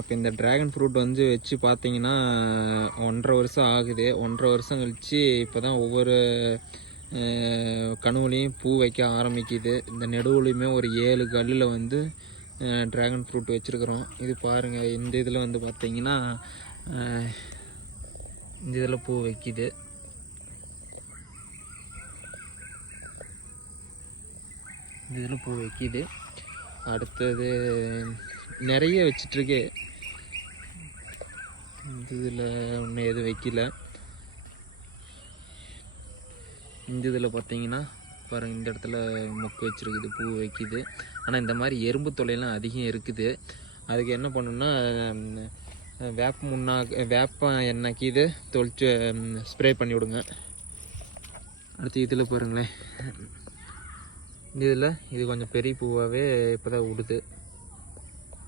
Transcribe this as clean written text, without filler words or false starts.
இப்போ இந்த dragon fruit வந்து வச்சு பார்த்தீங்கன்னா 1.5 வருஷம் ஆகுது. 1.5 வருஷம் கழித்து இப்போ தான் ஒவ்வொரு கணுவுலையும் பூ வைக்க ஆரம்பிக்குது. இந்த நெடுவுலையுமே ஒரு 7 கல்லில் வந்து ட்ராகன் ஃப்ரூட் வச்சுருக்குறோம். இது பாருங்கள், இந்த இதில் வந்து பார்த்தீங்கன்னா இந்த இதில் பூ வைக்குது. இந்த இதில் பூ வைக்குது. அடுத்தது நிறைய வச்சிட்ருக்கு. இந்த இதில் ஒன்றும் எதுவும் வைக்கல. இந்த இதில் பார்த்தீங்கன்னா பாருங்கள், இந்த இடத்துல மொக்கு வச்சுருக்குது, பூ வைக்குது. ஆனால் இந்த மாதிரி எறும்பு தொல்லையெல்லாம் அதிகம் இருக்குது. அதுக்கு என்ன பண்ணணும்னா வேப்ப எண்ணெய்க்கு இது தொளிச்சு ஸ்ப்ரே பண்ணி விடுங்க. அடுத்து இதில் பாருங்களேன், இந்த இதில் இது கொஞ்சம் பெரிய பூவாகவே இப்போ தான் விடுது.